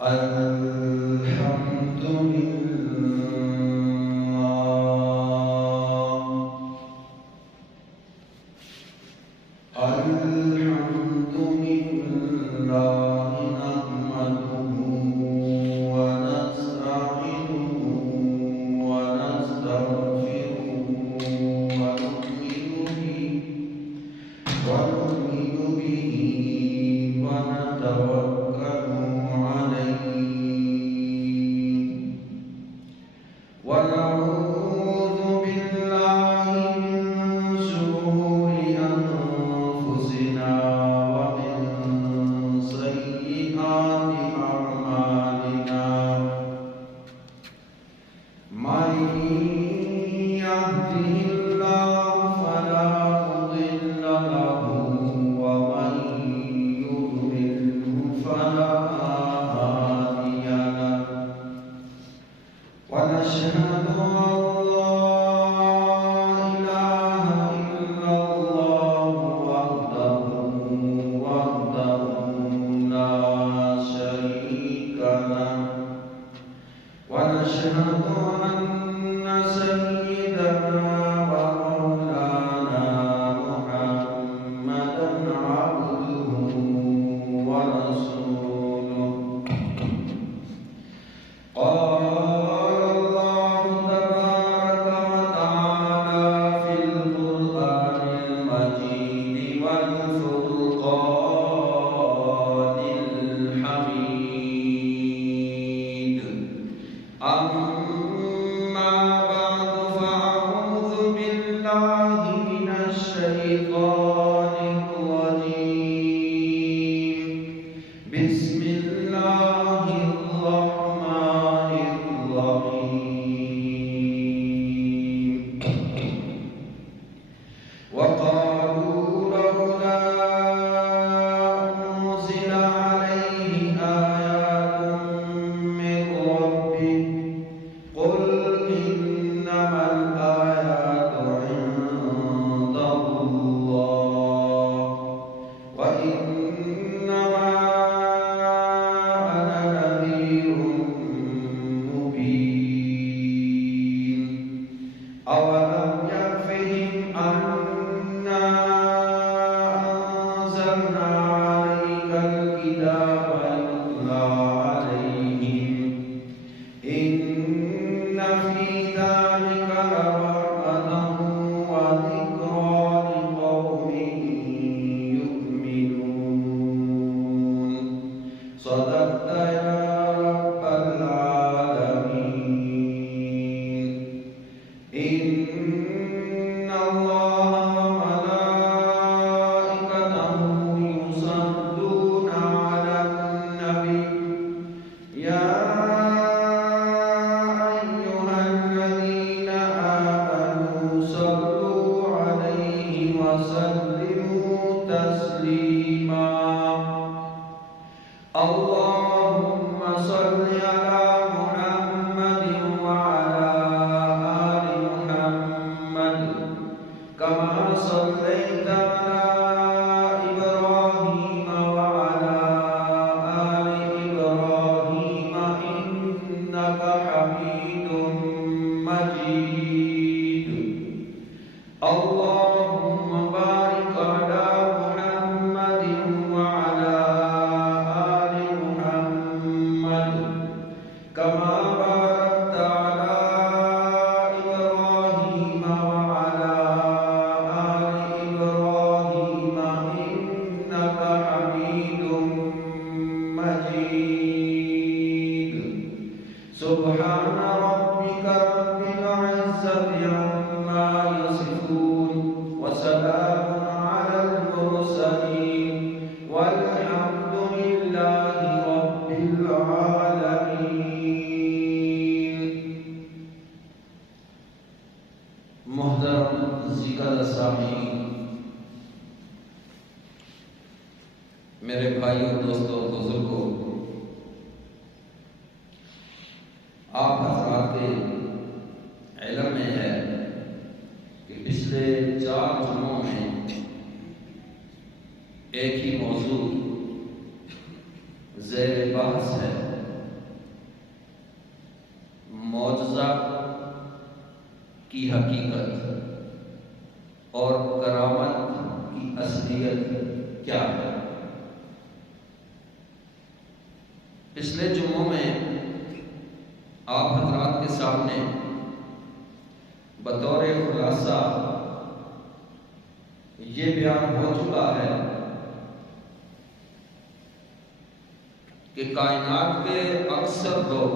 الحمد لله نحمده ونستعينه ونستغفره ونؤمن به ونتوكل عليه ونعوذ بالله من شرور أنفسنا ومن سيئات أعمالنا من يهده الله فلا مضل له ومن يضلله فلا هادي له ونشهد أن لا إله إلا الله وحده لا شريك له ونشهد أن سيدنا ومولانا محمدا عبده ورسوله قال الله تبارك وتعالى في القرآن المجيد والفرقان الحميد أما بعد فأعوذ بالله من الشيطان الرجيم بسم الله الرحمن الرحيم وقالوا لولا أنزل عليه آيات من ربه قل إنما الآيات عند الله وإنما أنا نذير مبين أولم يكفهم أنا أنزلنا عليك الكتاب يتلى عليهم إن في ذلك لرحمة وذكرى لقوم يؤمنون صدقت يا رب العالمين إن الله وملائكته يصلون على النبي يا أيها الذين آمنوا صلوا عليه وسلموا تسليما اللهم صل على محمد وعلى آل محمد كما صليت على إبراهيم وعلى آل إبراهيم إنك حميد مجيد اللهم بارك على محمد وعلى آل محمد كما باركت على إبراهيم وعلى آل إبراهيم إنك حميد مجيد سبحان ربك رب العزة عما يصفون وسلام على المرسلين والحمد لله رب العالمين محترم ذکر سامعین، میرے بھائیوں دوستوں بزرگوں، آپ حضرات علم میں ہے کہ پچھلے 4 جمعوں میں ایک ہی موضوع زیر بحث ہے معجزہ کی حقیقت اور کرامت کی اصلیت کیا ہے؟ پچھلے جمعوں میں آپ حضرات کے سامنے بطور خلاصہ یہ بیان ہو چکا ہے کہ کائنات کے اکثر لوگ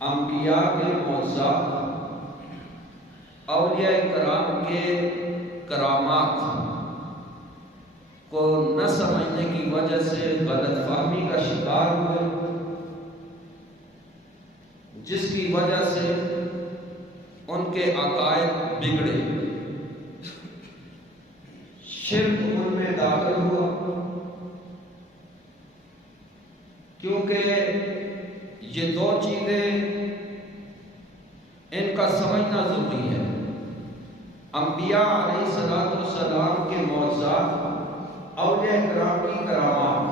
انبیاء کے معجزات، اولیاء کرام کے کرامات کو نہ سمجھنے کی وجہ سے غلط فہمی کا شکار ہوئے، جس کی وجہ سے ان کے عقائد بگڑے، شرک ان میں داخل ہوا، کیونکہ یہ دو چیزیں ان کا سمجھنا ضروری ہے۔ انبیاء علیہ السلام کے معجزات، اولیاء کرام کی کرامات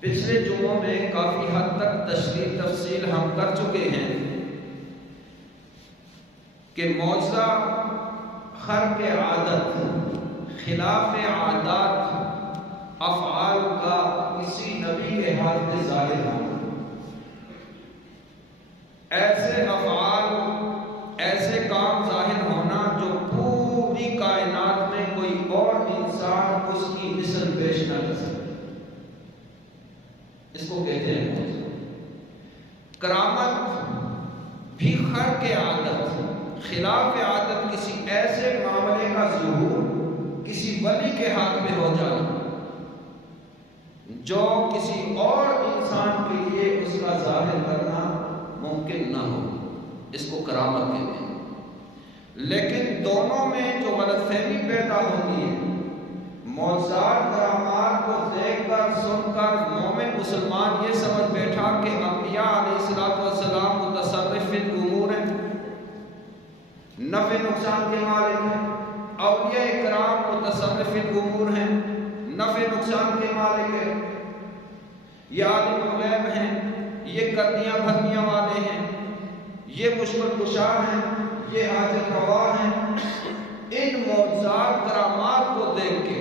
پچھلے جمعوں میں کافی حد تک تشریح تفصیل ہم کر چکے ہیں کہ معجزہ خرق عادت، خلاف عادات افعال کا کسی نبی کے ہاتھ میں ظاہر ہونا، ایسے افعال، ایسے کام ظاہر ہونا جو پوری کائنات میں کوئی اور انسان اس کی مثل پیش نہ کر سکے، اس کو کہتے ہیں معجزہ۔ کرامت بھی خرق عادت، خلاف عادت کسی ایسے معاملے کا ظہور کسی ولی کے ہاتھ میں ہو جانا جو کسی اور انسان کے لیے اس کا ظاہر کرنا ممکن نہ ہو، اس کو کرامت کہتے ہیں۔ لیکن دونوں میں جو غلط فہمی پیدا ہوتی ہے، معجزات کرامات کو دیکھ کر سن کر مومن مسلمان یہ سمجھ بیٹھا کہ انبیاء علیہ السلام متصرف الامور ہیں، نفع نقصان کے مالک ہیں، اولیاء کرام متصرف الامور ہیں، نفع نقصان کے مالک ہیں، یہ عالم الغیب ہیں، یہ کردیاں بھرنیاں والے ہیں، یہ مشکل کشا ہیں، یہ حاجت روا ہیں۔ ان معجزات کرامات کو دیکھ کے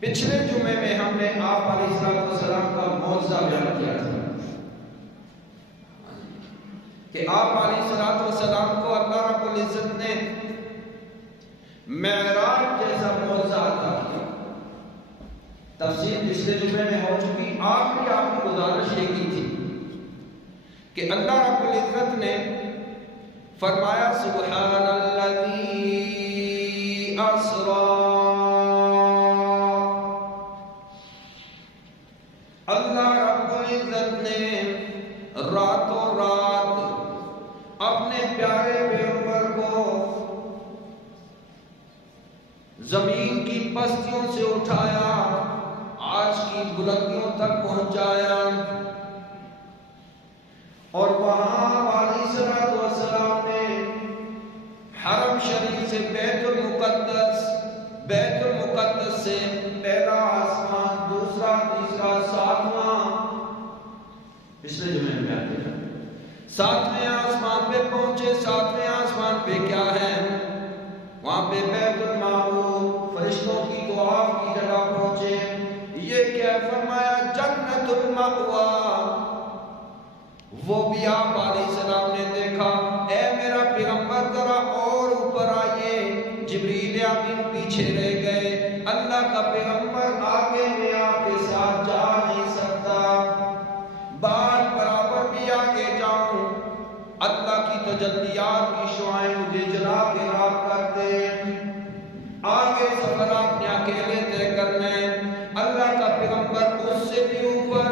پچھلے جمعے میں ہم نے آپ علیہ السلام کا معجزہ بیان کیا تھا کہ آپ علیہ السلام کو اللہ رب العزت نے معراج جیسا معجزہ عطا کیا۔ تفصیل پچھلے جمعے میں ہو چکی، آخری آپ کی گزارش یہ کی تھی کہ اللہ رب العزت نے فرمایا سبحان الذی اسری، اللہ رب العزت نے راتوں رات اپنے پیارے پیغمبر کو زمین کی پستیوں سے اٹھایا، آج کی بلندیوں تک پہنچایا، اور وہاں علیہ السلام نے حرم شریف سے بیت المقدس سے پہلا آسمان، دوسرا، تیسرا، ساتواں، پچھلے جمعے میں آتے ہیں، ساتویں آسمان پہ پہنچے۔ ساتویں آسمان پہ کیا ہے؟ وہاں پہ بیت المعمور، فرشتوں کی دعا کی جگہ پہنچے۔ یہ کیا فرمایا؟ جنت المأویٰ۔ وہ بھی آپ علیہ السلام نے دیکھا، اے میرا پیغمبر ذرا اور اوپر آئیے۔ جبریل امین پیچھے رہ گئے، اللہ کا پیغمبر آگے میں آپ کے ساتھ جا نہیں سکتا، بات برابر بھی آگے جاؤں، اللہ کی تجلیات کی شعائیں مجھے جلا کے راہ کرتے، آگے سفر آپ نے اکیلے طے کرنا ہے۔ اللہ کا پیغمبر اس سے بھی اوپر۔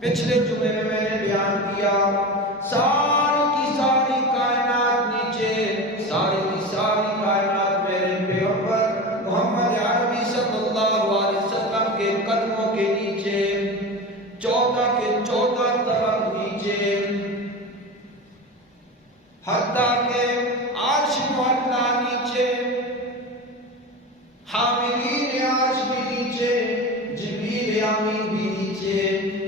پچھلے جمعے میں نے بیان کیا، ساری کی ساری کائنات نیچے، ساری کی ساری کائنات میرے پیغمبر محمد عربی صلی اللہ علیہ وسلم کے قدموں کے نیچے، 14 کے 14 طرف نیچے، حتیٰ کہ عرش معلیٰ نیچے، حاملین عرش بھی نیچے، جبریل امین بھی نیچے،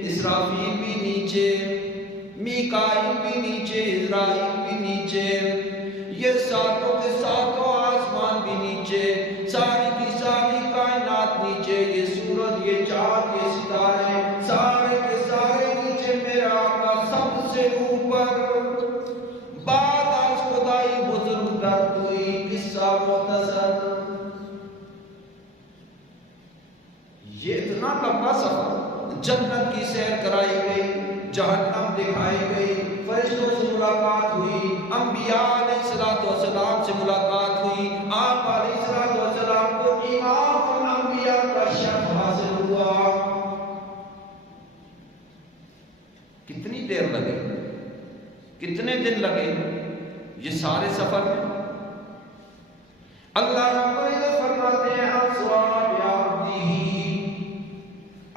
اسرافیل بھی نیچے، نیچے، میکائیل بھی نیچے، اسرائیل بھی نیچے، یہ ساتوں کے ساتوں آسمان بھی نیچے، ساری کی ساری کائنات نیچے، یہ سورج، یہ چاند، یہ ستارے سارے کے سارے نیچے، میرا آقا سب سے اوپر۔ بعد از خدائی بزرگ در کوئی قصہ مختصر۔ یہ اتنا لمبا سفر، جنت کی سیر کرائی گئی، جہنم دکھائی گئی، فرشتوں سے ملاقات ہوئی، انبیاء علیہ السلام سے ملاقات ہوئی، آپ علیہ السلام کو امام الانبیاء کا شرف حاصل ہوا۔ کتنی دیر لگے، کتنے دن لگے یہ سارے سفر میں؟ اللہ رب العزت فرماتے ہیں اسرا بعبدہ،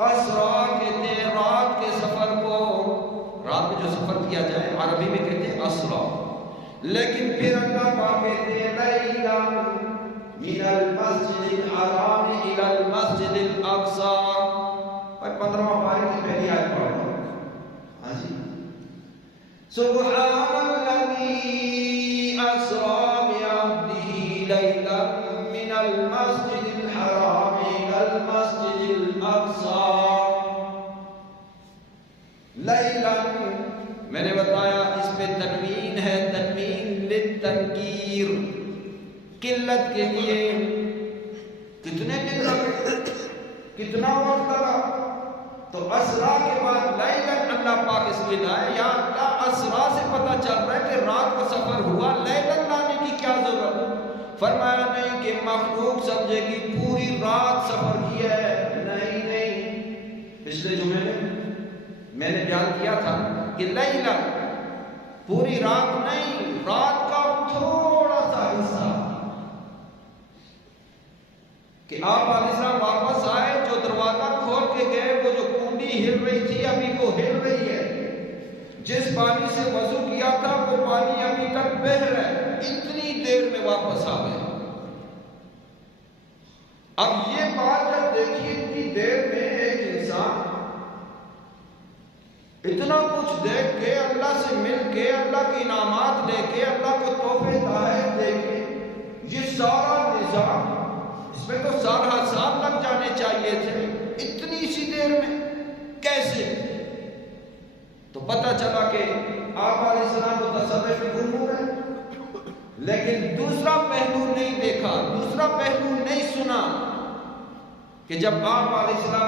اسرا کہتے ہیں رات کے سفر کو، رات میں جو سفر کیا جائے عربی میں کہتے ہیں اسرا، لیکن پھر اللہ پاک کہتے ہیں لیلا من المسجد الحرام الى المسجد الاقصى۔ اور 15واں پارے کی پہلی آیت پڑھو۔ ہاں جی، سبحان الذی اسرا بعبدہ لیلا من المسجد الحرام الى المسجد الاقصى۔ لیلا، میں نے بتایا اس پہ تنوین ہے، تنوین للتنکیر، قلت کے لیے۔ کتنے دن لگے، کتنا وقت لگا؟ تو اسرا کے بعد لیلن اللہ پاک اس میں لائے، یا اللہ اسرا سے پتہ چل رہا ہے کہ رات کا سفر ہوا، لیلن لانے کی کیا ضرورت؟ فرمایا نہیں کہ مخلوق سمجھے گی پوری رات سفر کیا ہے، نہیں۔ پچھلے جمعے میں نے بیان کیا تھا کہ لیلن پوری رات نہیں، رات کا تھوڑا سا حصہ، کہ آپ علیہ السلام واپس آئے، جو دروازہ کھول کے گئے، وہ جو کنڈی ہل رہی تھی ابھی وہ ہل رہی ہے، جس پانی سے وضو کیا تھا وہ پانی ابھی تک بہہ رہا ہے، اتنی دیر میں واپس آ گئے۔ اب یہ بات جب دیکھیے، اتنی دیر میں ایک انسان اتنا کچھ دیکھ کے، اللہ سے مل کے، اللہ کے انعامات لے کے، اللہ کو تحفے تحائف دے کے، یہ سارا نظام، اس میں تو سارا سال لگ جانے چاہیے تھے، اتنی سی دیر میں کیسے؟ تو پتہ چلا کہ آپ علیہ السلام کو تصرف گم ہو گئے، لیکن دوسرا پہلو نہیں دیکھا، دوسرا پہلو نہیں سنا کہ جب آپ علیہ السلام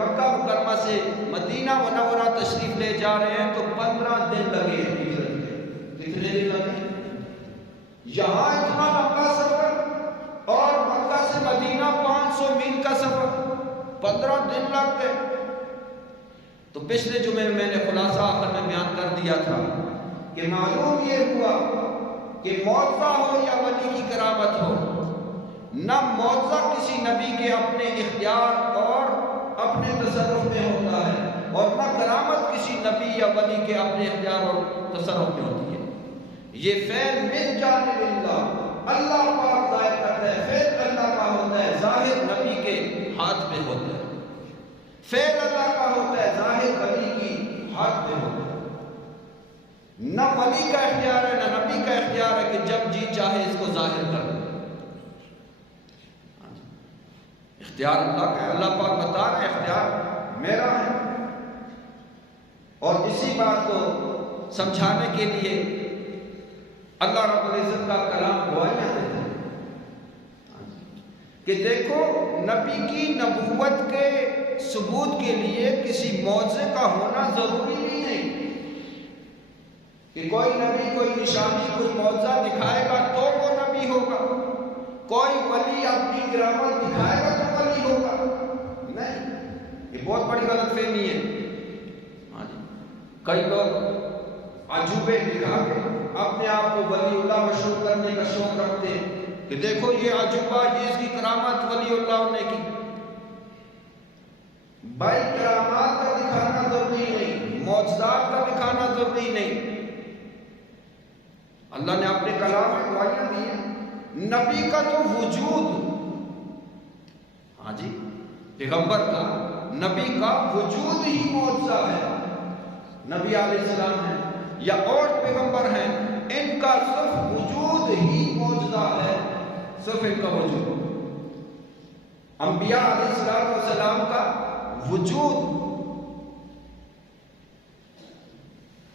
مکہ مکرمہ سے مدینہ منورہ تشریف لے جا رہے ہیں تو 15 دن لگے ہجرت میں۔ کتنے دن لگے؟ یہاں اتنا لمبا سفر اور مکہ سے مدینہ 500 میل کا سفر، 15 دن لگ گئے۔ تو پچھلے جمعے میں نے خلاصہ آخر میں بیان کر دیا تھا کہ معلوم یہ ہوا کہ معجزہ ہو یا ولی کی کرامت ہو، نہ معجزہ کسی نبی کے اپنے اختیار اور اپنے تصرف میں ہوتا ہے، اور نہ کرامت کسی نبی یا ولی کے اپنے اختیار اور تصرف میں ہوتی ہے۔ یہ فعل من جانب اللہ، اللہ پاک ظاہر کرتا ہے، فعل اللہ کا ہوتا ہے، ظاہر نبی کے ہاتھ میں ہوتا ہے۔ فعل اللہ کا ہوتا ہے، ظاہر ولی کی ہاتھ میں ہوتا ہے۔ نہ ولی کا اختیار ہے نہ نبی کا اختیار ہے کہ جب جی چاہے اس کو ظاہر کر دے۔ اختیار اللہ کا ہے، اللہ پاک بتا رہے اختیار میرا ہے۔ اور اسی بات کو سمجھانے کے لیے اللہ رب العزت کا کلام گواہیاں دیتا ہے کہ دیکھو، نبی کی نبوت کے ثبوت کے لیے کسی معجزے کا ہونا ضروری نہیں ہے کہ کوئی نبی کوئی نشانی کوئی معجزہ دکھائے گا تو وہ نبی ہوگا، کوئی ولی اپنی کرامت دکھائے گا تو ولی ہوگا، نہیں۔ یہ بہت بڑی غلط فہمی ہے۔ کئی لوگ عجوبے دکھا کے اپنے آپ کو ولی اللہ مشہور کرنے کا شوق رکھتے ہیں کہ دیکھو یہ عجوبہ، یہ اس کی کرامت ولی اللہ نے کی۔ بھائی کرامات کا دکھانا ضروری نہیں، معجزات کا دکھانا ضروری نہیں۔ اللہ نے اپنے کلام میں گواہیاں دی ہیں، نبی کا تو وجود، ہاں جی، پیغمبر کا، نبی کا وجود ہی معجزہ ہے۔ نبی علیہ السلام ہیں یا اور پیغمبر ہیں، ان کا صرف وجود ہی معجزہ ہے، صرف ان کا وجود۔ انبیاء علیہ السلام کا وجود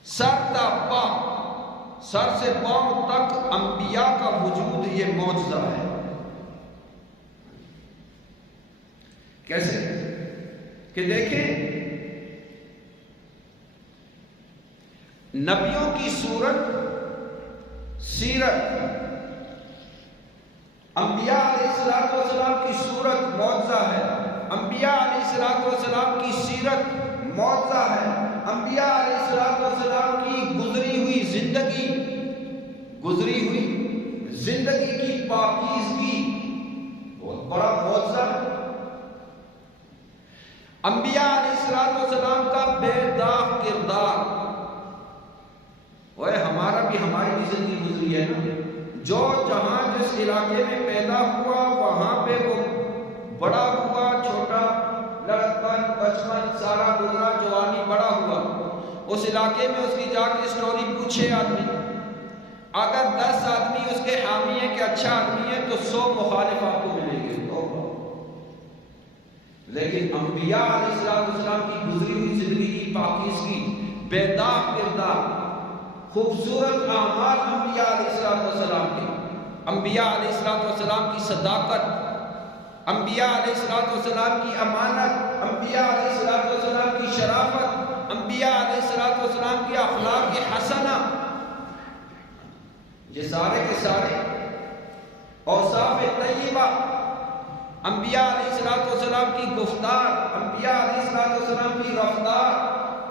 سر تا پا، سر سے پاؤں تک انبیاء کا وجود یہ معجزہ ہے۔ کیسے کہ دیکھیں نبیوں کی صورت، سیرت، انبیاء علیہ السلام کی صورت معجزہ ہے، انبیاء علیہ السلام کی سیرت معجزہ ہے، انبیاء علیہ السلام کی گزری ہوئی زندگی کی پاکیزگی بہت بڑا معجزہ ہے۔ انبیاء علیہ السلام کا بے داغ کردار، ہماری بھی زندگی گزری ہے نا، جو جہاں جس علاقے میں پیدا ہوا وہاں پہ وہ بڑا ہوا، چھوٹا لڑکپن بچپن سارا گزرا، جوانی بڑا ہوا، اس علاقے میں اس کی جا کے سٹوری پوچھے آدمی، اگر 10 آدمی اس کے حامی ہیں کہ اچھا آدمی ہے تو 100 مخالف آپ کو ملیں گے۔ لیکن انبیاء علیہ السلام کی گزری ہوئی زندگی کی پاکیزگی، بے داغ کردار، خوبصورت اعمال انبیاء علیہ السلام کے، انبیاء علیہ السلام کی صداقت، انبیاء علیہ السلام کی امانت، انبیاء علیہ السلام کی شرافت، انبیاء علیہ السلام کی اخلاق حسنہ، یہ سارے کے سارے اوصاف طیبہ، انبیاء علیہ السلام کی گفتار، انبیاء علیہ السلام کی رفتار،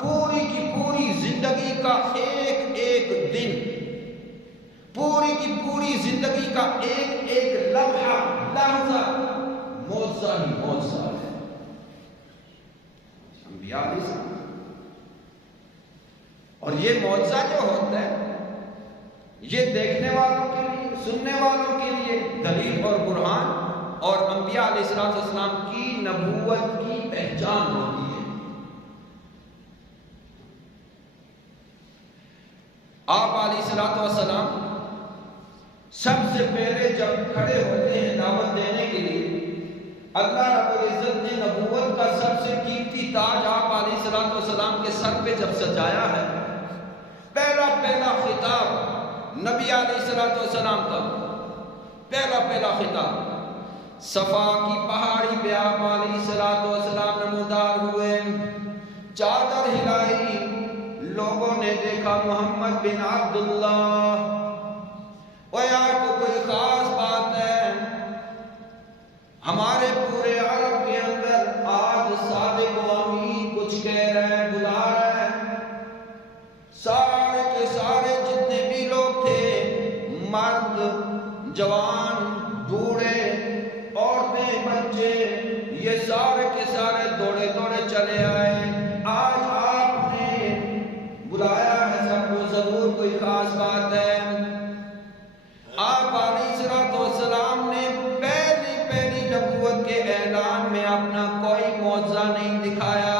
پوری کی پوری زندگی کا ایک ایک دن، پوری کی پوری زندگی کا ایک ایک لمحہ لحظہ معجزہ ہی معجزہ ہے۔ انبیاء علیہ السلام، اور یہ معجزہ جو ہوتا ہے یہ دیکھنے والوں کے لیے، سننے والوں کے لیے دلیل اور برہان اور انبیاء علیہ السلام کی نبوت کی پہچان ہوتی ہے۔ آپ علیہ السلام سب سے پہلے جب کھڑے ہوتے ہیں دعوت دینے کے لیے، اللہ رب العزت نے نبوت کا سب سے قیمتی تاج آپ علیہ السلام کے سر پہ جب سجایا ہے، پہلا خطاب نبی علیہ السلام کا، پہلا خطاب صفا کی پہاڑی پہ آپ علیہ السلام نمودار ہوئے، چادر ہلائی، لوگوں نے دیکھا محمد بن عبداللہ، اور یار تو کوئی خاص بات ہے، ہمارے پورے عرب کے اندر آج صادق و امین کچھ کہہ رہے ہیں، بلا رہے ہیں، سارے کے سارے جتنے بھی لوگ تھے، مرد، جوان، بوڑھے، عورتیں، بچے، یہ سارے کے سارے دوڑے چلے آئے، آج آپ نے بلایا ہے سب کو، ضرور کوئی خاص بات ہے۔ آپ علیہ السلام نے پہلی نبوت کے اعلان میں اپنا کوئی معجزہ نہیں دکھایا۔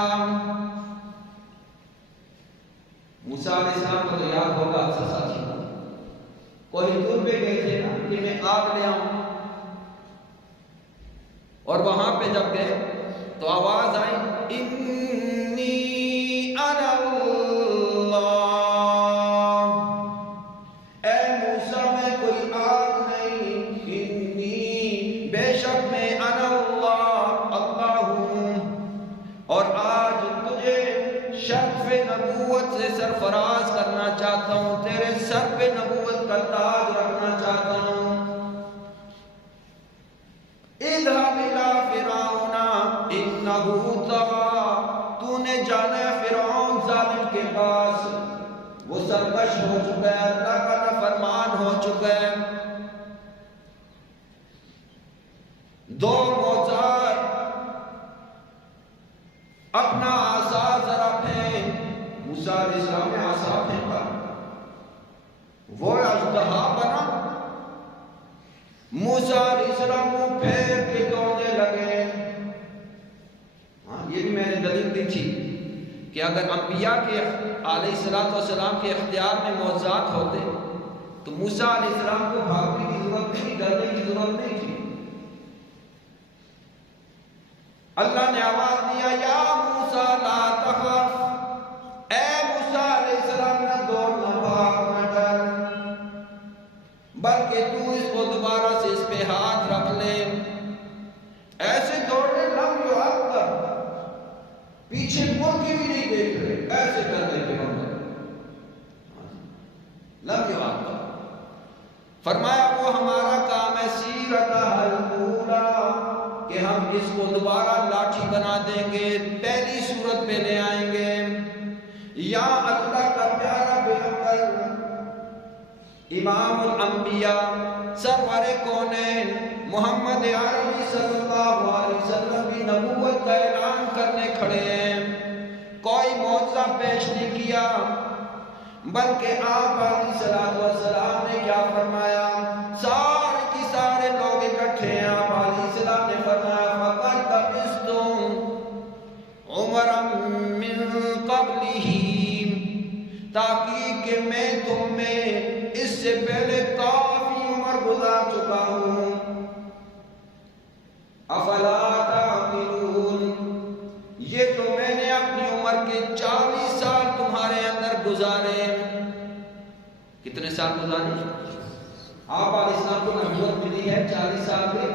موسیٰ علیہ السلام کو تو یاد ہوگا اکثر ساتھی، کوئی دور پہ گئے تھے نا کہ میں آگ لے آؤں، اور وہاں پہ جب گئے تو آواز آئی، انی انا اللہ، اے موسیٰ میں کوئی آگ نہیں، انی بے شک میں انا اللہ ہوں، اور آج تجھے شرف نبوت سے سرفراز کرنا چاہتا ہوں، تیرے سر پہ نبوت کا تاج رکھنا چاہتا ہوں۔ اذهب الى فرعون انه طغى، تو نے جانا ہے فرعون ظالم کے پاس، وہ سرکش ہو چکا ہے، اللہ کا نافرمان ہو چکا ہے۔ دو معجزات، اپنا عصا ذرا پھینک، موسیٰ علیہ السلام نے عصا پھینکا، وہ اژدہا بنا، موسیٰ علیہ السلام منہ پھیر کے دوڑنے لگے۔ یہ بھی میں نے دلیل دی تھی کہ اگر انبیاء کے علیہ السلام کے اختیار میں معجزات ہوتے تو موسیٰ علیہ السلام کو بھاگنے کی ضرورت نہیں، ڈرنے کی ضرورت نہیں تھی۔ اللہ نے آواز دیا، یا موسیٰ لا تخف، اے موسیٰ علیہ السلام نہ دوڑ نہ بھاگ نہ ڈر، بلکہ تو اس کو دوبارہ سے اس پہ ہاتھ رکھ لے۔ ایسے دوڑنے لم یعقب، پیچھے مڑ کے بھی نہیں دیکھ رہے، ایسے کرتے کہ ہم لم یعقب۔ فرمایا وہ ہمارا کام ہے سیرتہ الاولیٰ، کہ ہم اس کو دوبارہ لاٹھی بنا دیں گے، پہلی صورت میں لے آئیں گے۔ یا اللہ کا پیارا پیغمبر، امام الانبیاء، سرور کونین محمد عربی صلی اللہ علیہ وسلم بھی نبوت کا اعلان کرنے کھڑے ہیں، کوئی معجزہ پیش نہیں کیا، بلکہ آپ علیہ السلام نے کیا فرمایا؟ سارے کی سارے لوگ اکٹھے ہیں، آپ علیہ السلام نے فرمایا فَقَدْ لَبِثْتُمْ عُمَرًا مِّن قَبْلِهِ، تاکہ کہ میں تم میں اس سے پہلے کافی عمر گزار چکا ہوں۔ افلا تعقلون، یہ تو میں نے اپنی عمر کے 40 سال تمہارے اندر گزارے۔ کتنے سال گزارے؟ آپ علیہ السلام کو نبوت ملی ہے 40 سال کے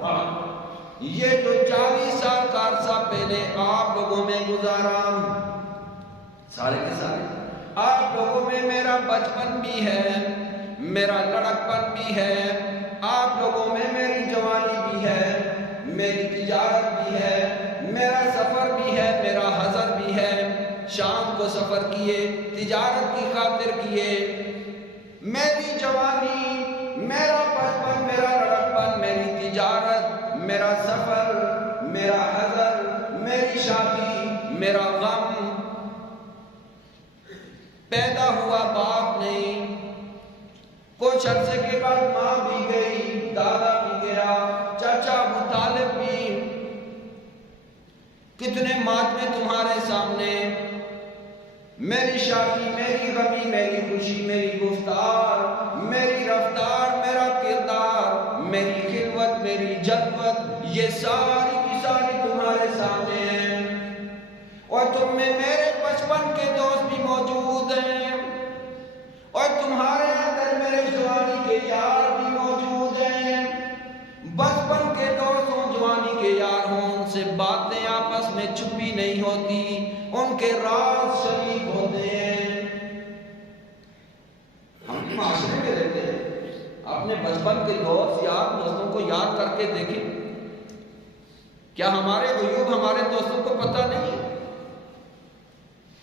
بعد، یہ جو 40 سال کا عرصہ پہلے آپ لوگوں میں گزارا، سارے کے سارے آپ لوگوں میں میرا بچپن بھی ہے، میرا لڑکپن بھی ہے، آپ لوگوں میں میری جوانی بھی ہے، میری تجارت بھی ہے، میرا سفر بھی ہے، میرا حضر بھی ہے، شام کو سفر کیے، تجارت کی خاطر کیے، میری جوانی، میرا بچپن، میرا لڑکپن، میری تجارت، میرا سفر، میرا حضر، میری شادی، میرا غم، پیدا ہوا باپ نہیں، کچھ عرصے کے بعد ماں بھی گئی، دادا بھی گیا، چاچا ابو طالب بھی، کتنے ماتمے تمہارے سامنے، میری شادی، میری غمی، میری خوشی، میری گفتار، میری رفتار، میرا کردار، میری خلوت، میری جلوت، یہ ساری کی ساری تمہارے سامنے ہیں، اور تم میں میرے بچپن کے دوست بھی موجود ہیں، اور تمہارے اندر میرے جوانی کے یار بھی موجود ہیں۔ بچپن کے دوست ہوں، جوانی کے یار ہوں، ان سے باتیں آپس میں چھپی نہیں ہوتی، ان کے راز شریک ہوتے ہیں۔ ہم معاشرے میں رہتے ہیں، اپنے بچپن کے دوست یار دوستوں کو یاد کر کے دیکھیں، کیا ہمارے عیوب ہمارے دوستوں کو پتہ نہیں؟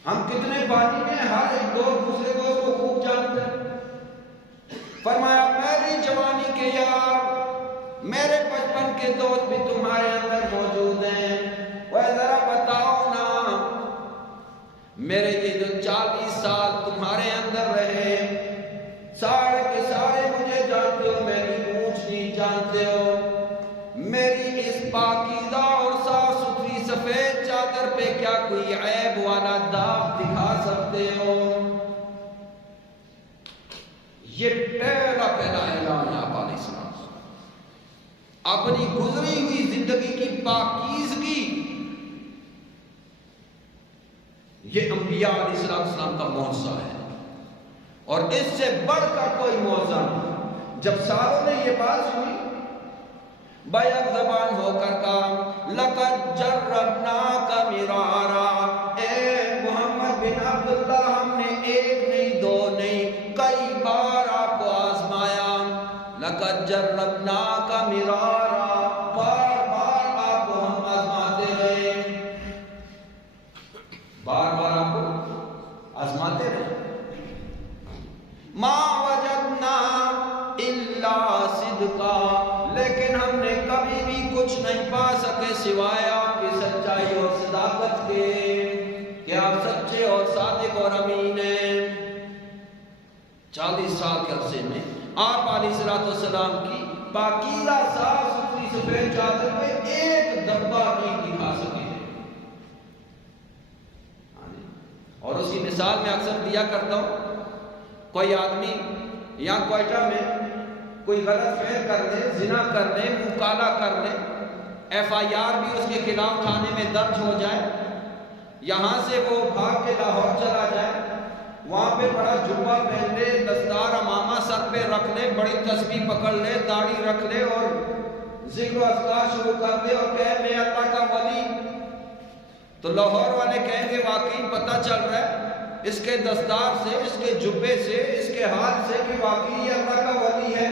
ہم کتنے بانی میں ہر ایک دوست دوسرے دوست کو خوب جانتے ہیں۔ فرمایا میری جوانی کے یار، میرے بچپن کے دوست بھی تمہارے اندر موجود ہیں، وہ ذرا بتاؤ نا، میرے یہ جو 40 سال تمہارے اندر رہے، سارے کے سارے مجھے جانتے ہو، میری اونچ نیچ جانتے ہو، میری اس پاکیزہ اور صاف ستھری سفید چادر پہ کیا کوئی عیب والا داغ دکھا سکتے ہو؟ یہ پہلا اعلان ہے آپ علیہ السلام، اپنی گزری ہوئی زندگی کی پاکیزگی، یہ انبیاء علیہ السلام کا معجزہ ہے، اور اس سے بڑھ کر کوئی معجزہ نہیں۔ جب ساروں نے یہ بات سنی، بیک زبان ہو کر کہا لَقَدْ جَرَّبْنَاكَ مِرَارًا، اے محمد بن عبداللہ، ہم نے ایک نہیں دو نہیں کئی بار آپ کو آزمایا۔ لَقَدْ جَرَّبْنَاكَ مِرَارًا، بار بار آپ کو ہم آزماتے رہے، بار بار آپ کو آزماتے رہے۔ مَا وَجَدْنَا إِلَّا صِدْقًا، لیکن ہم نے کبھی بھی کچھ نہیں پا سکے سوائے آپ کی سچائی اور صداقت کے، کہ آپ سچے اور صادق اور امین ہیں۔ 40 سال کے عرصے میں آپ علیہ السلام کی پاکیزہ صاف ستھری سفید چادر پہ ایک دبا نہیں دکھا سکے، مثال میں اکثر دیا کرتا ہوں، کوئی آدمی یا کوئٹہ میں کوئی غلط فعل کر لے، زنا کر لے، منہ کالا کر لے، FIR بھی اس کے خلاف تھانے میں درج ہو جائے، یہاں سے وہ بھاگ کے لاہور چلا جائے، وہاں پہ بڑا جبہ پہن لے، دستار امامہ سر پہ رکھ لے، بڑی تسبیح پکڑ لے، داڑھی رکھ لے اور ذکر و اذکار شروع کر دے اور کہے میں اللہ کا ولی، تو لاہور والے کہیں گے واقعی پتہ چل رہا ہے اس کے دستار سے، اس کے جبے سے، اس کے ہاتھ سے کہ واقعی یہ اللہ کا ولی ہے۔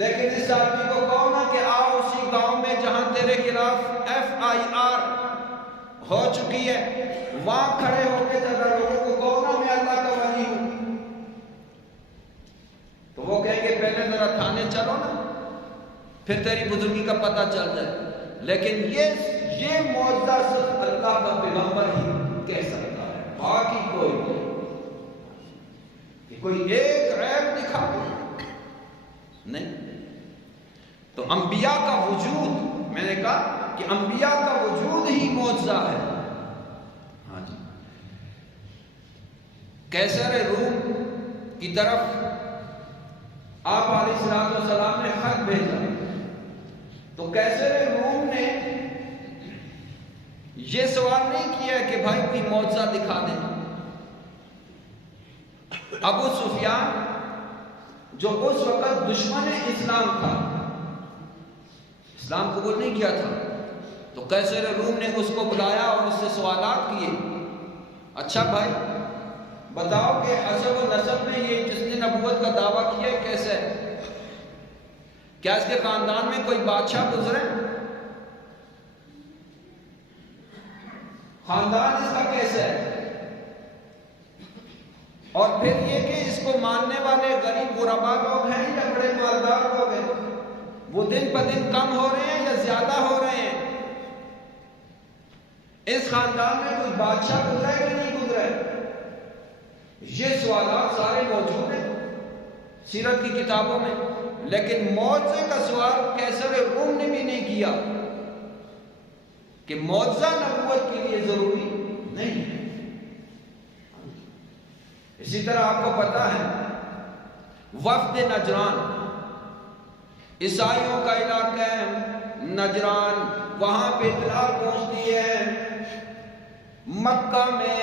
لیکن اس آدمی کو کہو نا کہ آؤ اسی گاؤں میں جہاں تیرے خلاف FIR ہو چکی ہے، وہاں کھڑے ہو کے ذرا لوگوں کو کہو نا میں اللہ کا ولی ہوں، تو وہ کہیں گے پہلے ذرا تھانے چلو نا، پھر تیری بزرگی کا پتہ چل جائے۔ لیکن یہ معجزہ صرف اللہ کا پیغمبر ہی کہہ سکتا ہے، باقی کوئی نہیں، کہ کوئی ایک عیب دکھا دے نہیں۔ تو انبیاء کا وجود، میں نے کہا کہ انبیاء کا وجود ہی معجزہ ہے۔ ہاں جی، قیصر روم کی طرف آپ علیہ السلام نے خط بھیجا، تو قیصر روم نے یہ سوال نہیں کیا کہ بھائی کوئی معجزہ دکھا دیں۔ ابو سفیان جو اس وقت دشمن اسلام تھا، اسلام قبول نہیں کیا تھا، تو قیصر روم نے اس کو بلایا اور اس سے سوالات کیے، اچھا بھائی بتاؤ کہ حسب و نسب میں یہ جس نے نبوت کا دعویٰ کیا ہے کیسے ہے؟ کیا اس کے خاندان میں کوئی بادشاہ گزرے؟ خاندان اس کا کیسے ہے؟ اور پھر یہ کہ اس کو ماننے والے غریب غربا لوگ ہیں یا بڑے مالدار لوگ ہیں؟ وہ دن پہ دن کم ہو رہے ہیں یا زیادہ ہو رہے ہیں؟ اس خاندان میں کوئی بادشاہ گزرا ہے کہ نہیں گزرا ہے؟ یہ سوالات سارے موجود ہیں سیرت کی کتابوں میں، لیکن معجزے کا سوال قیصر روم نے بھی نہیں کیا کہ معجزہ نبوت کے لیے ضروری نہیں ہے۔ اسی طرح آپ کو پتا ہے وفد نجران، عیسائیوں کا علاقہ ہے نجران، وہاں پہ اطلاع پہنچتی ہے مکہ میں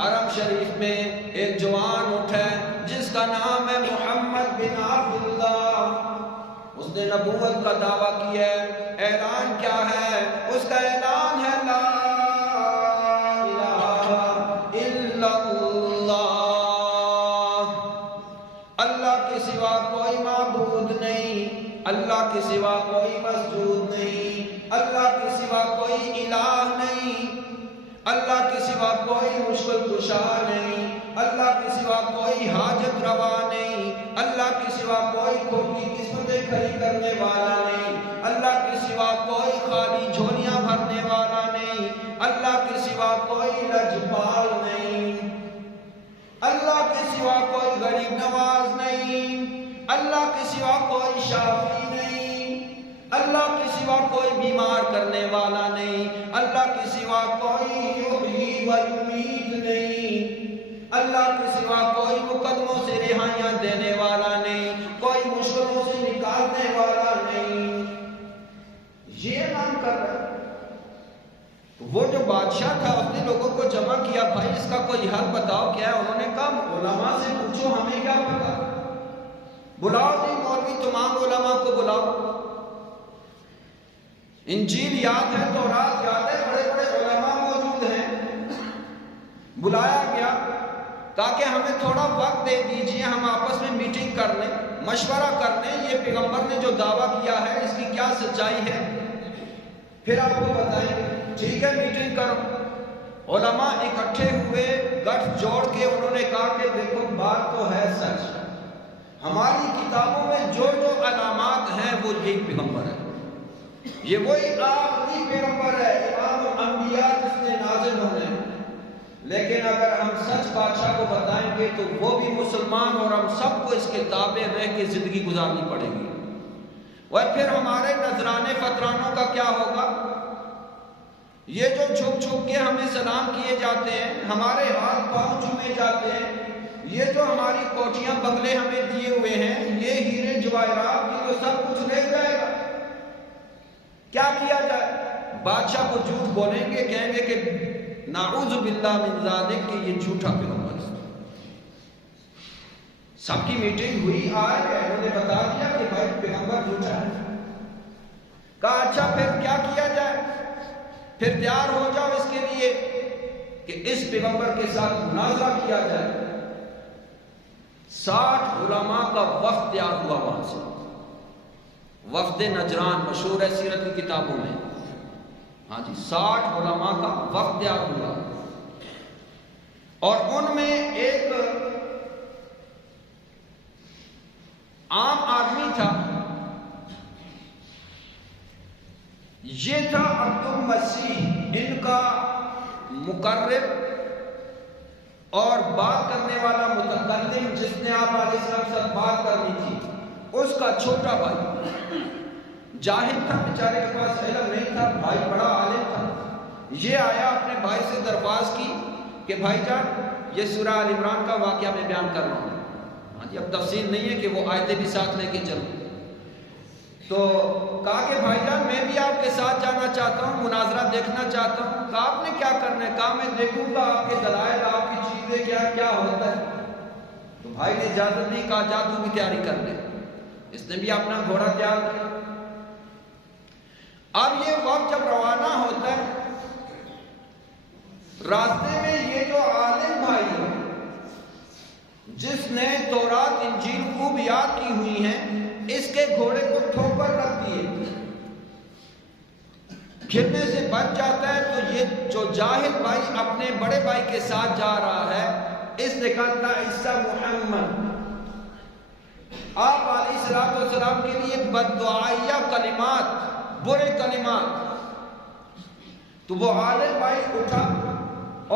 حرم شریف میں ایک جوان اٹھا جس کا نام ہے محمد بن عبداللہ، اس نے نبوت کا دعویٰ کیا ہے۔ اعلان کیا ہے اس کا؟ اعلان ہے لا الہ الا اللہ، اللہ کے سوا کوئی معبود نہیں، اللہ کے سوا کوئی مسجود نہیں، اللہ کے سوا کوئی الہ نہیں، اللہ کے سوا کوئی مشکل کشا نہیں، اللہ کے سوا کوئی حاجت روا نہیں، اللہ کے سوا کوئی کھوٹی قسمتیں کھڑی کرنے والا نہیں، اللہ کے سوا کوئی خالی جھولیاں بھرنے والا نہیں، اللہ کے سوا کوئی لجپال نہیں، اللہ کے سوا کوئی غریب نواز نہیں، اللہ کے سوا کوئی شافی نہیں، اللہ کے سوا کوئی بیمار کرنے والا نہیں، اللہ کے سوا کوئی یحیی و یمیت نہیں، اللہ کے سوا کوئی مقدموں سے رہائیاں دینے والا نہیں، کوئی مشکلوں سے نکالنے والا نہیں، یہ اعلان کر رہا ہے۔ تو وہ جو بادشاہ تھا اس نے لوگوں کو جمع کیا، بھائی اس کا کوئی حل بتاؤ کیا ہے؟ انہوں نے کہا علماء سے پوچھو، ہمیں کیا پتا، بلاؤ جی مولوی تمام علماء کو بلاؤ، انجیل یاد ہے، تورات یاد ہے، بڑے بڑے علماء موجود ہیں، بلایا گیا تاکہ ہمیں تھوڑا وقت دے دیجئے، ہم آپس میں میٹنگ کر لیں، مشورہ کر لیں، یہ پیغمبر نے جو دعویٰ کیا ہے اس کی کیا سچائی ہے، پھر آپ کو بتائیں گے۔ ٹھیک ہے میٹنگ کرو، علماء اکٹھے ہوئے، گٹھ جوڑ کے انہوں نے کہا کہ دیکھو بات تو ہے سچ، ہماری کتابوں میں جو جو علامات ہیں وہ یہی پیغمبر ہے، یہ وہی آخری پیغمبر ہے، امام الانبیاء جس نے نازل ہونے ہیں، لیکن اگر ہم سچ بادشاہ کو بتائیں گے تو وہ بھی مسلمان اور ہم سب کو اس کے تابع رہ کے زندگی گزارنی پڑے گی، اور پھر ہمارے نذرانے فطرانوں کا کیا ہوگا؟ یہ جو چھپ چھپ کے ہمیں سلام کیے جاتے ہیں، ہمارے ہاتھ پاؤں چومے جاتے ہیں، یہ جو ہماری کوٹیاں بنگلے ہمیں دیے ہوئے ہیں، یہ ہیرے جواہرات یہ تو سب کچھ لے جائے گا۔ کیا کیا جائے؟ بادشاہ کو جھوٹ بولیں گے، کہیں گے کہ نعوذ باللہ من ذالک، کہ یہ جھوٹا پیغمبر ہے۔ سب کی میٹنگ ہوئی، آج انہوں نے بتا دیا کہ بھائی پیغمبر جھوٹا ہے۔ کہا اچھا پھر کیا کیا جائے؟ پھر تیار ہو جاؤ اس کے لیے کہ اس پیغمبر کے ساتھ مناظرہ کیا جائے۔ 60 علماء کا وفد تیار ہوا وہاں سے، وفد نجران، مشہور ہے سیرت کی کتابوں میں۔ ہاں جی، 60 علماء کا وفد تیار ہوا، اور ان میں ایک عام آدمی تھا، یہ تھا عبد المسیح، ان کا مقرب اور بات کرنے والا متکلم، جس نے آپ علیہ السلام سے بات کرنی تھی، اس کا چھوٹا بھائی جاہل تھا، بیچارے کے پاس علم نہیں تھا، بھائی بڑا عالم تھا۔ یہ آیا اپنے بھائی سے درخواست کی کہ بھائی جان یہ سورہ آل عمران کا واقعہ میں بیان کر رہا ہوں۔ ہاں جی، اب تفصیل نہیں ہے کہ وہ آیتیں بھی ساتھ لے کے چلوں، تو کہا کہ بھائی جان میں بھی آپ کے ساتھ جانا چاہتا ہوں، مناظرہ دیکھنا چاہتا ہوں۔ کہا آپ نے کیا کرنا ہے؟ کہا میں دیکھوں گا آپ کے دلائل، آپ کی چیزیں کیا کیا ہوتا ہے۔ تو بھائی نے اجازت نہیں، کہا جا تو بھی تیاری کر لے۔ اس نے بھی اپنا گھوڑا تیار کیا۔ اب یہ وقت جب روانہ ہوتا ہے، راستے میں یہ جو عالم بھائی ہے جس نے تورات انجیل خوب یاد کی ہوئی ہیں، اس کے گھوڑے کو ٹھوکر رکھ دیے، گرنے سے بچ جاتا ہے۔ تو یہ جو جاہل بھائی اپنے بڑے بھائی کے ساتھ جا رہا ہے، اس نے کہا تھا عیسیٰ محمد، آپ علیہ السلام کے لیے بددعائیہ کلمات، برے کلمات۔ تو وہ عالم بھائی اٹھا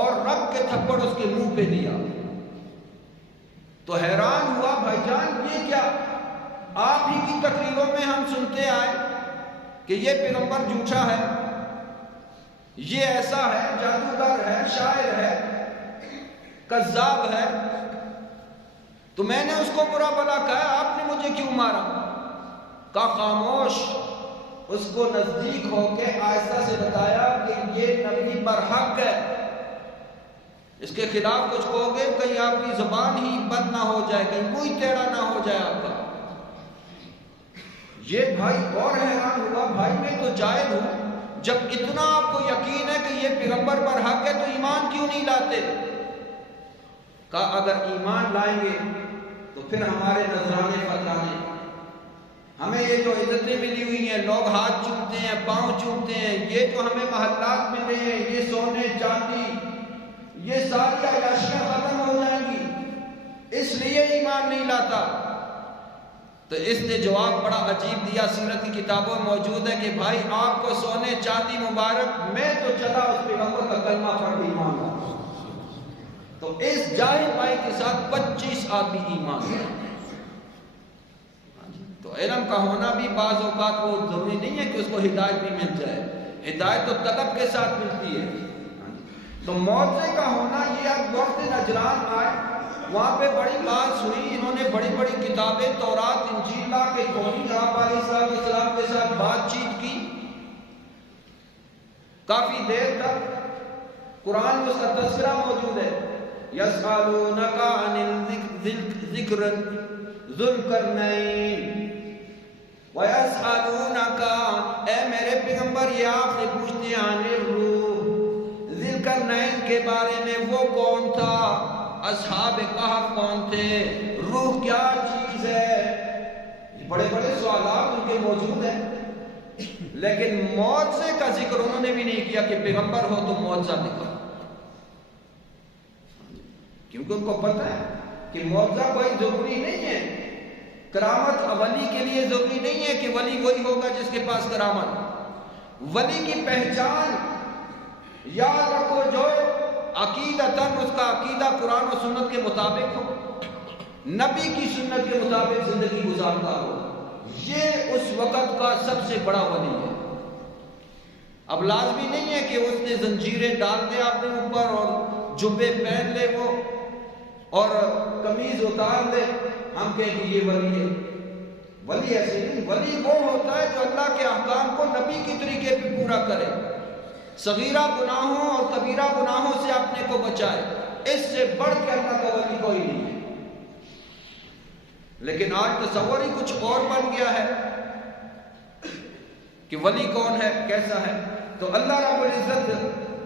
اور رب کے تھپڑ اس کے منہ پہ دیا۔ تو حیران ہوا، بھائی جان یہ کیا؟ آپ ہی کی تقریروں میں ہم سنتے آئے کہ یہ پیغمبر جھوٹا ہے، یہ ایسا ہے، جادوگر ہے، شاعر ہے، کذاب ہے۔ تو میں نے اس کو برا بھلا کہا، آپ نے مجھے کیوں مارا؟ کہا خاموش۔ اس کو نزدیک ہو کے آہستہ سے بتایا کہ یہ نبی برحق ہے، اس کے خلاف کچھ کہو گے کہیں آپ کی زبان ہی بند نہ ہو جائے، کہیں کوئی ٹیڑھا نہ ہو جائے آپ کا۔ یہ بھائی اور حیران ہوا، بھائی میں تو جاہل ہوں، جب اتنا آپ کو یقین ہے کہ یہ پیغمبر برحق ہے تو ایمان کیوں نہیں لاتے؟ کہا اگر ایمان لائیں گے تو پھر ہمارے نذرانے فترانے، ہمیں یہ جو عزتیں ملی ہوئی ہیں، لوگ ہاتھ چومتے ہیں، پاؤں چومتے ہیں، یہ جو ہمیں محلات ملے ہیں، یہ سونے چاندی، یہ ساری عیاشیاں ختم ہو جائیں گی، اس لیے ایمان نہیں لاتا۔ تو اس نے جواب بڑا عجیب دیا، سیرت کی کتابوں میں موجود ہے کہ بھائی آپ کو سونے چاندی مبارک، میں تو چلا اس پیغمبر کا کلمہ پڑھ کے ایمان لاتا۔ تو اس جاہل بھائی کے ساتھ 25 آدمی ایمان لائے۔ تو علم کا ہونا بھی بعض اوقات وہ ضروری نہیں ہے کہ اس کو ہدایت بھی مل جائے، ہدایت تو طلب کے ساتھ ملتی ہے۔ تو معجزے کا ہونا، یہ اب وقت نجران آئے، وہاں پہ بڑی بات ہوئی، انہوں نے بڑی بڑی کتابیں تورات انجیل لا کے کھولی، آپ علیہ السلام کے ساتھ بات چیت کی کافی دیر تک۔ قرآن میں اس کا تذکرہ موجود ہے، یسألونک عن الذکر ذو القرنین وَيَسْأَلُونَكَ، اے میرے پیغمبر یہ آپ سے پوچھتے ہیں عن الروح، ذی القرنین کے بارے میں، وہ کون تھا، اصحاب کہف کون تھے، روح کیا چیز ہے، یہ بڑے بڑے سوالات ان کے موجود ہیں۔ لیکن معجزے کا ذکر انہوں نے بھی نہیں کیا کہ پیغمبر ہو تو معجزہ دکھا، کیونکہ ان کو پتہ ہے کہ معجزہ کوئی ضروری نہیں ہے، کرامت ولی کے لیے ضروری نہیں ہے کہ ولی وہی ہوگا جس کے پاس کرامت۔ ولی کی پہچان یاد رکھو جو عقیدتاً اس کا عقیدہ قرآن و سنت کے مطابق ہو، نبی کی سنت کے مطابق زندگی گزارتا ہو، یہ اس وقت کا سب سے بڑا ولی ہے۔ اب لازمی نہیں ہے کہ اس نے زنجیریں ڈال دے اپنے اوپر اور جبے پہن لے وہ اور قمیض اتار دے، ہم کہیں کہ یہ ولی ہے۔ ولی ایسے نہیں، ولی وہ ہوتا ہے جو اللہ کے احکام کو نبی کی طریقے پہ پورا کرے، صغیرہ گناہوں اور کبیرہ گناہوں سے اپنے کو بچائے، اس سے بڑھ کے اللہ کا ولی کوئی نہیں ہے۔ لیکن آج تصور ہی کچھ اور بن گیا ہے کہ ولی کون ہے، کیسا ہے۔ تو اللہ رب العزت،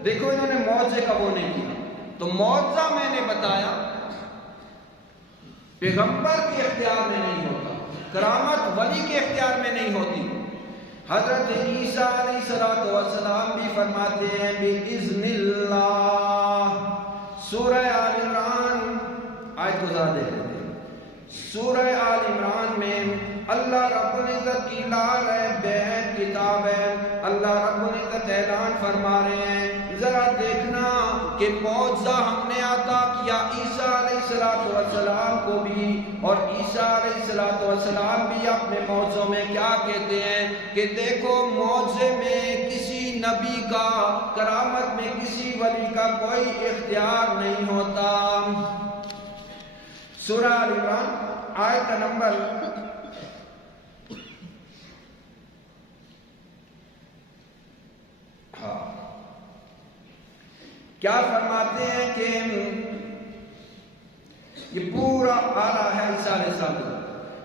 دیکھو انہوں نے معجزے کا وہ نہیں کیا، تو معجزہ میں نے بتایا پیغمبر کے اختیار میں نہیں ہوتا، کرامت ولی کے اختیار میں نہیں ہوتی۔ حضرت عیسیٰ علیہ السلام بھی فرماتے ہیں بِإِذْنِ اللہ۔ سورہ آل عمران آیت گزار دے لیتے ہیں، سورہ آل عمران میں اللہ رب العزت کی لا ریب بیعت کتاب ہے، اللہ رب العزت اعلان فرما رہے ہیں، ذرا دیکھنا کہ معجزہ ہم نے عطا کیا عیسیٰ علیہ السلام کو بھی، اور عیسیٰ علیہ السلام بھی اپنے معجزوں میں کیا کہتے ہیں کہ دیکھو معجزے میں کسی نبی کا، کرامت میں کسی ولی کا کوئی اختیار نہیں ہوتا۔ سورہ آل عمران آیت نمبر کیا فرماتے ہیں کہ یہ پورا آ رہا ہے عیسیٰ علیہ السلام،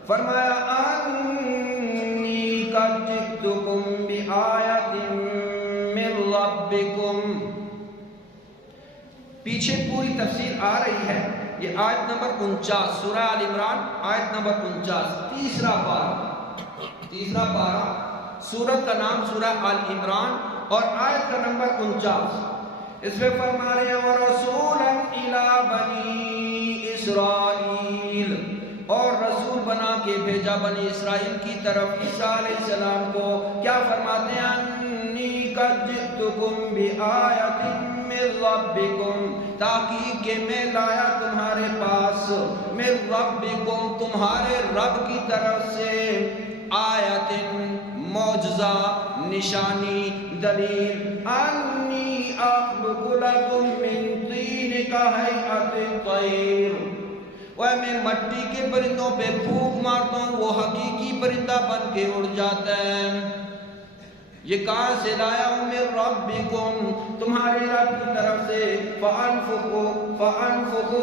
فرمایا انی قد جئتکم بآیۃ من ربکم۔ پیچھے پوری تفسیر آ رہی ہے، یہ آیت نمبر 49 سورہ آل عمران آیت نمبر 49، تیسرا پارہ، سورت کا نام سورہ آل عمران اور آیت کا نمبر 49۔ اس میں فرما رہے ہیں وَرَسُولًا إِلَىٰ بَنِي إِسْرَائِيل، اور رسول بنا کے بھیجا بنی اسرائیل کی طرف عیسیٰ علیہ السلام کو۔ کیا فرماتے ہیں انی قد جئتکم بآیۃ من ربکم، تاکہ کہ میں لایا تمہارے پاس، من ربکم تمہارے رب کی طرف سے، آیت معجزہ، نشانی، دلیل، انی اخلق لکم من طین کہیئۃ الطیر، وہ میں مٹی کے پرندوں پہ پھونک مارتا ہوں وہ حقیقی پرندہ بن کے اڑ جاتا ہے۔ یہ کہاں سے لایا ہوں؟ من ربکم، تمہارے رب کی طرف سے، فانفخ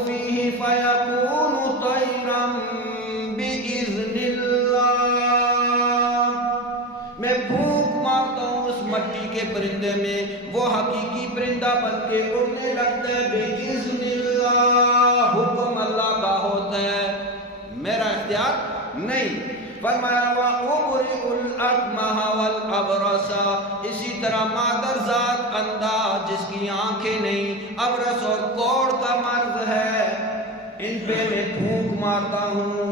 فیہ فیکون طیرا بإذن اللہ، میں پھونک مارتا ہوں اس مٹی کے پرندے میں، وہ حقیقی پرندہ بن کے اڑنے لگتا ہے، بإذن اللہ، حکم اللہ کا ہوتا ہے، میرا اختیار نہیں۔ فرمایا وَأُبْرِئُ الْأَكْمَحَ وَالْأَبْرَصَ، اسی طرح مادر ذات اندھا جس کی آنکھیں نہیں، ابرص اور کوڑ کا مرض ہے، ان پہ میں پھونک مارتا ہوں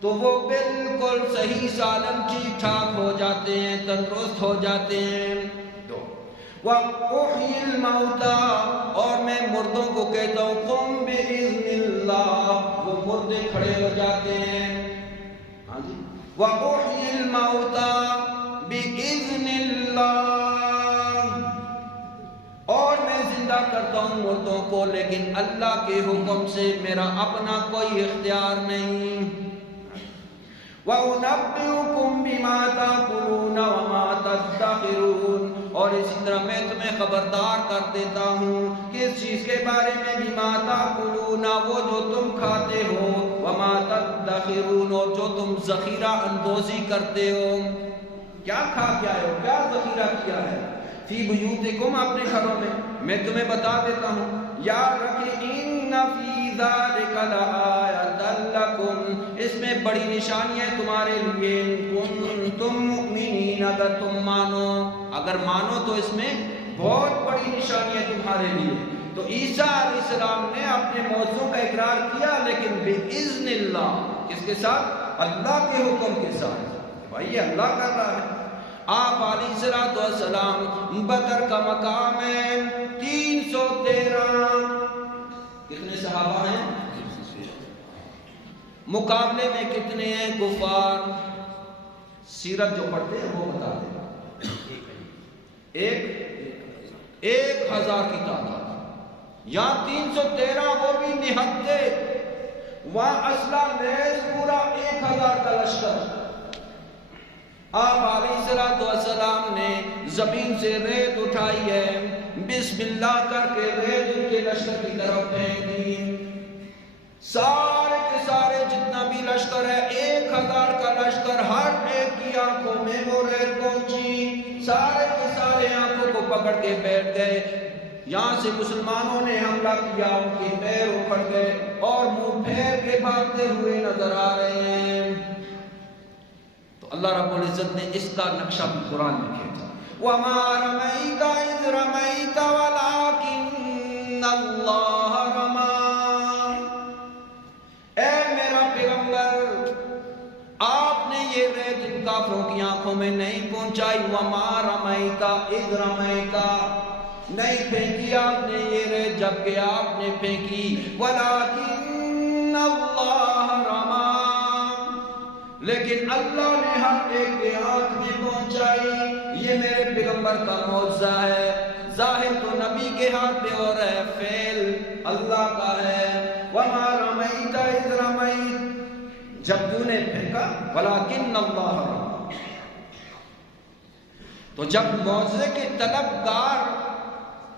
تو وہ بالکل صحیح سالم ٹھیک ٹھاک ہو جاتے ہیں، تندرست ہو جاتے ہیں۔ وَأُحْيِي الْمَوْتَى، اور میں مردوں کو کہتا ہوں قُمْ بِإِذْنِ اللَّهِ، وہ مردے کھڑے ہو جاتے ہیں۔ وَأُحْيِي الْمَوْتَى بِإِذْنِ اللَّهِ، اور میں زندہ کرتا ہوں مردوں کو لیکن اللہ کے حکم سے، میرا اپنا کوئی اختیار نہیں۔ وَأُنَبِّئُكُم بِمَا تَأْكُلُونَ وَمَا تَدَّخِرُونَ، اور اسی طرح میں تمہیں خبردار کر دیتا ہوں کس چیز کے بارے میں، بِمَا تَأْكُلُونَ، وہ جو تم کھاتے ہو، وَمَا تَدَّخِرُونَ، اور جو تم ذخیرہ اندوزی کرتے ہو، کیا کھا کے آئے ہو، کیا ذخیرہ کیا ہے، فی بیوتکم، اپنے گھروں میں تمہیں بتا دیتا ہوں۔ یاد رکھیں ان فی ذلک لآیۃ لکم، اس میں بڑی نشانی ہے تمہارے لیے، کنتم مؤمنین، اگر تم مانو، اگر مانو تو اس میں بہت بڑی نشانی ہے تمہارے لیے۔ تو عیسیٰ علیہ السلام نے اپنے موضوع کا اقرار کیا لیکن بِإِذْنِ اللہ، اس کے ساتھ اللہ کے حکم کے ساتھ، بھائی یہ اللہ کر رہا ہے۔ آپ علیہ السلام بدر کا مقام ہے 313، کتنے صحابہ ہیں؟ مقابلے میں کتنے ہیں کفار؟ سیرت جو پڑھتے ہیں وہ بتا دیں، 1000 کی تعداد، یہاں 313 وہ بھی نہتے، وہاں اسلحہ لیس پورا 1000 کا لشکر۔ آپ علیہ السلام نے زمین سے ریت اٹھائی ہے، بسم اللہ کر کے ریت ان کے لشکر کی طرف پھینک دی، سارے کے سارے جتنا بھی لشکر ہے 1000 کا لشکر، ہر ایک کی آنکھوں میں وہ ریت پہنچی، سارے کے سارے آنکھوں کو پکڑ کے بیٹھ گئے۔ یہاں سے مسلمانوں نے حملہ کیا، ان کے پیر اکھڑ گئے اور منہ پھیر کے بھاگتے ہوئے نظر آ رہے ہیں۔ تو اللہ رب العزت نے اس کا نقشہ بھی قرآن میں کھینچا، وَمَا رَمَيْتَ إِذْ رَمَيْتَ وَلَٰكِنَّ اللَّهَ رَمَىٰ۔ اے میرا پیغمبر، آپ نے یہ ریت ان کافروں کی آنکھوں میں نہیں پہنچائی، وَمَا رَمَيْتَ إِذْ رَمَيْتَ، نہیں پھینکی آپ نے یہ ریت جبکہ آپ نے پھینکی، وَلَٰكِنَّ اللَّهَ رَمَىٰ، لیکن اللہ نے ہر ایک کے ہاتھ میں پہنچائی۔ یہ میرے پیغمبر کا معجزہ ہے، ظاہر تو نبی کے ہاتھ میں ہو رہا ہے، فعل اللہ کا ہے۔ وَمَا رَمَيْتَ إِذْ رَمَيْتَ، جب تو نے پھینکا، وَلَٰكِنَّ اللَّهَ رَمَىٰ۔ تو جب معجزے کے طلبگار،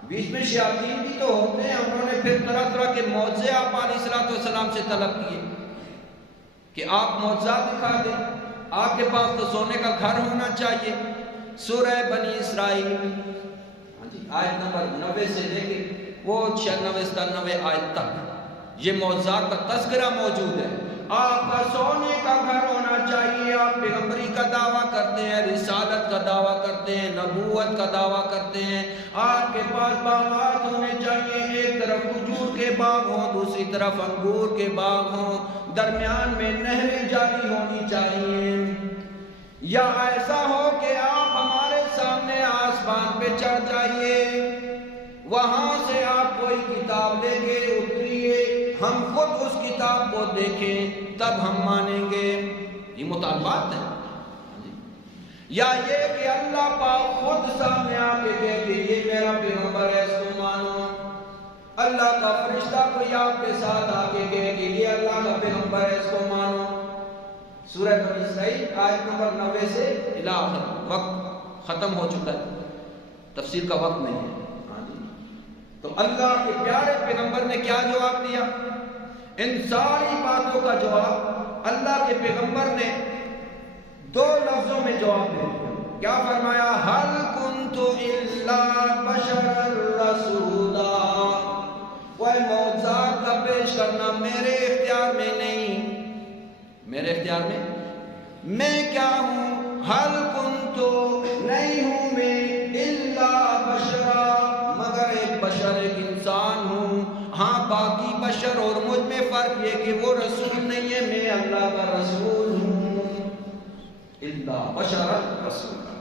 بیچ میں شیاطین بھی تو ہوتے ہیں، انہوں نے پھر طرح طرح کے معجزے آپ علیہ السلام سے طلب کیے کہ آپ معجزات دکھا دیں، آپ کے پاس تو سونے کا گھر ہونا چاہیے۔ سورہ بنی اسرائیل آیت نمبر 90 سے لے کے وہ 96-97 آیت تک یہ معجزات کا تذکرہ موجود ہے۔ آپ کا سونے کا گھر ہونا چاہیے، آپ پیغمبری کا دعویٰ کرتے ہیں، رسالت کا دعویٰ کرتے ہیں، نبوت کا دعویٰ کرتے ہیں، آپ کے پاس باغات ہونے چاہیے، ایک طرف کھجور کے باغ ہوں، دوسری طرف انگور کے باغ ہوں، درمیان میں نہریں جاری ہونی چاہیے، یا ایسا ہو کہ آپ ہمارے سامنے آسمان پہ چڑھ جائیے، وہاں سے آپ کوئی کتاب لے کے اتریے، ہم خود اس کتاب کو دیکھیں تب ہم مانیں گے۔ یہ مطالبات ہیں۔ یا یہ کہ اللہ پاک خود سامنے آ کے کہے کہ یہ میرا پیغمبر ہے، اس کو مانو۔ اللہ کا فرشتہ کوئی آپ کے ساتھ آ کے کہے کہ یہ اللہ کا پیغمبر ہے، اس کو مانو۔ سورہ بنی اسرائیل آیت نمبر 90 سے الی آخر۔ وقت ختم ہو چکا ہے، تفسیر کا وقت نہیں ہے۔ تو اللہ کے پیارے پیغمبر نے کیا جواب دیا؟ ان ساری باتوں کا جواب اللہ کے پیغمبر نے 2 لفظوں میں جواب دیا۔ کیا فرمایا؟ هَلْ كُنْتُ إِلَّا بَشَرًا رَسُولًا، وہ معجزات کا پیش کرنا میرے اختیار میں نہیں، میرے اختیار میں کیا ہوں؟ هَلْ كُنْتُ، نہیں ہوں میں، إِلَّا بَشَرًا، مگر ایک بشر، ایک انسان ہوں۔ ہاں باقی بشر اور مجھ میں فرق یہ کہ وہ رسول نہیں ہے، میں اللہ کا رسول ہوں۔ الا بشرا رسولا۔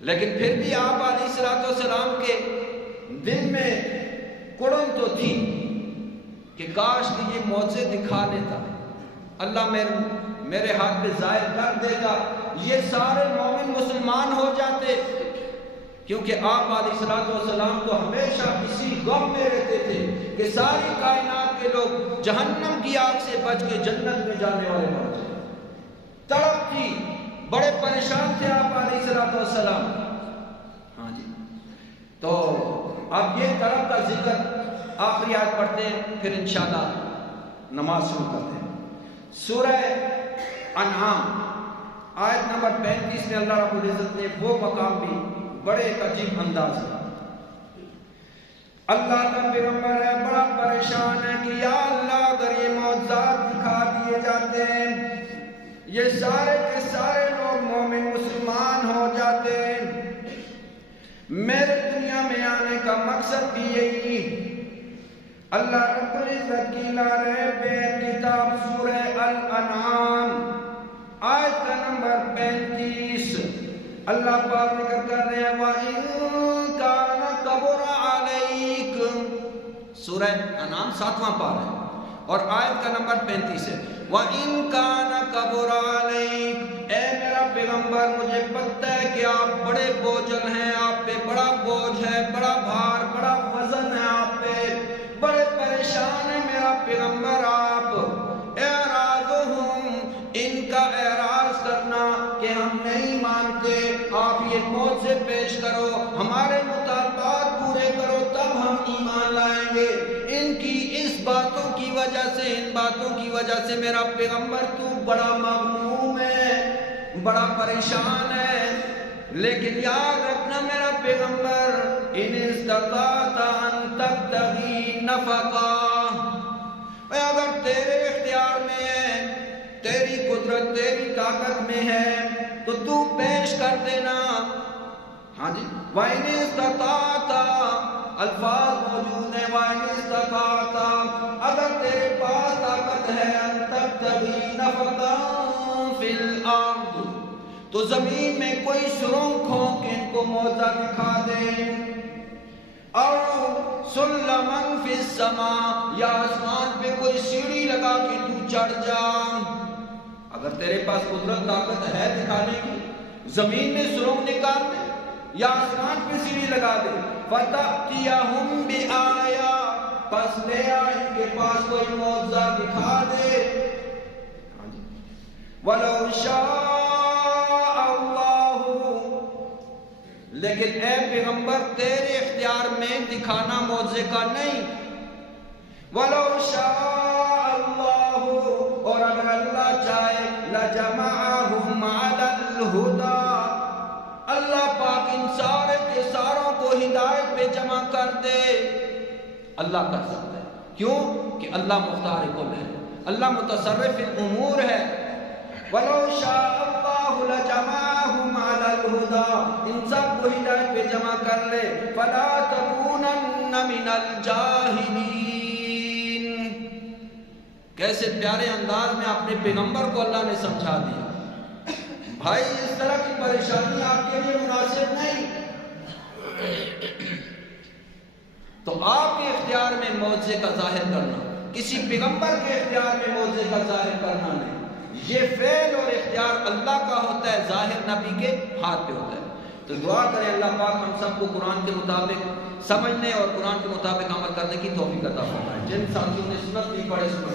لیکن پھر بھی آپ علیہ السلام کے دل میں کڑن تو تھی کہ کاش کہ یہ معجزے دکھا لیتا، اللہ میرے ہاتھ پہ ظاہر کر دیتا، یہ سارے مومن مسلمان ہو جاتے، کیونکہ آپ علیہ السلام تو ہمیشہ اسی غم میں رہتے تھے کہ ساری کائنات کے لوگ جہنم کی آگ سے بچ کے جنت میں جانے والے بن جائیں۔ تڑپ تھی، بڑے پریشان تھے آپ علیہ السلام۔ ہاں جی، تو اب یہ تڑپ کا ذکر آخری آیت پڑھتے ہیں، پھر انشاءاللہ نماز شروع کرتے ہیں۔ سورہ انعام آیت نمبر 35 میں اللہ رب العزت نے وہ مقام بھی بڑے ایک عجیب انداز ہے۔ اللہ کا پیغمبر ہے، بڑا پریشان ہے کہ یا اللہ اگر یہ معجزات دکھا دیے جاتے ہیں، یہ سارے کے سارے لوگ مومن مسلمان ہو جاتے ہیں، میرے دنیا میں آنے کا مقصد بھی یہی۔ اللہ رب العزت کی نارے بے کتاب سورہ الانعام آیت کا نمبر 35 اللہ پاک ذکر کر رہے ہیں، وَإِن كَانَ كَبُرَ عَلَيْكُمْ، سورہ انعام 7واں پارہ ہے اور آیت کا نمبر 35 ہے۔ وَإِن كَانَ كَبُرَ عَلَيْكُمْ، اے میرا پیغمبر مجھے پتہ ہے کہ آپ بڑے بوجھل ہیں، آپ پہ بڑا بوجھ ہے، بڑا بھار، بڑا وزن ہے آپ پہ، بڑے پریشان ہیں میرا پیغمبر آپ۔ اعراضہم، ان کا اعراض کرنا کہ ہم نہیں مانتے، آپ یہ معجزے پیش کرو، ہمارے مطالبات پورے کرو تب ہم ایمان لائیں گے۔ ان کی اس باتوں کی وجہ سے، ان باتوں کی وجہ سے میرا پیغمبر تو بڑا مغموم ہے، بڑا پریشان ہے۔ لیکن یاد رکھنا میرا پیغمبر، ان استطاعت ان تبتغی نفقا، اگر تیرے اختیار میں ہے، تیری قدرت تیری طاقت میں ہے تو تو پیش کر دینا۔ ہاں جی، وَإِنِ اسْتَطَعْتَ، الفاظ موجود ہیں، وَإِنِ اسْتَطَعْتَ، اگر تیرے پاس طاقت ہے، ان تبتغی نفقا فی الارض، تو زمین میں کوئی سرنگ کھود کے ان کو معجزہ دکھا دے، اور سلمن فی السماء، یا آسمان پہ کوئی سیڑھی لگا کے تو چڑھ جا۔ اگر تیرے پاس قدرت طاقت ہے دکھانے کی، زمین میں سرنگ نکال دے یا آسمان پہ سیڑھی لگا دے، فَتَأْتِيَهُمْ بِآيَةٍ، پس لے آ ان کے پاس کوئی معجزہ دکھا دے۔ وَلَوْ شَاءَ اللَّهُ، لیکن اے پیغمبر تیرے اختیار میں دکھانا معجزے کا نہیں۔ وَلَوْ شَاءَ اللَّهُ، اور اگر اللہ چاہے، لَجَمَعَهُمْ عَلَى الْهُدَى، اللہ پاک ان سارے کے ساروں کو ہدایت پہ جمع کر دے۔ اللہ کر سکتا ہے، کیوں کہ اللہ مختار کل ہے، اللہ متصرف الامور ہے۔ وَلَوْ شَاءَ اللَّهُ لَجَمَعَهُمْ عَلَى الْهُدَى، ان سب کو ہدایت پہ جمع کر لے۔ فَلَا تَكُونَنَّ مِنَ الْجَاهِلِينَ، کیسے پیارے انداز میں اپنے پیغمبر کو اللہ نے سمجھا دیا۔ بھائی اس طرح کی پریشانی آپ کے لیے مناسب نہیں، تو آپ کے اختیار میں معجزے کا ظاہر کرنا، کسی پیغمبر کے اختیار میں معجزے کا ظاہر کرنا نہیں، یہ فعل اور اختیار اللہ کا ہوتا ہے، ظاہر نبی کے ہاتھ پہ ہوتا ہے۔ تو دعا کریں اللہ پاک ہم سب کو قرآن کے مطابق سمجھنے اور قرآن کے مطابق عمل کرنے کی توفیق عطا فرمائے۔ جن ساتھیوں نے سنت نہیں پڑھے سنت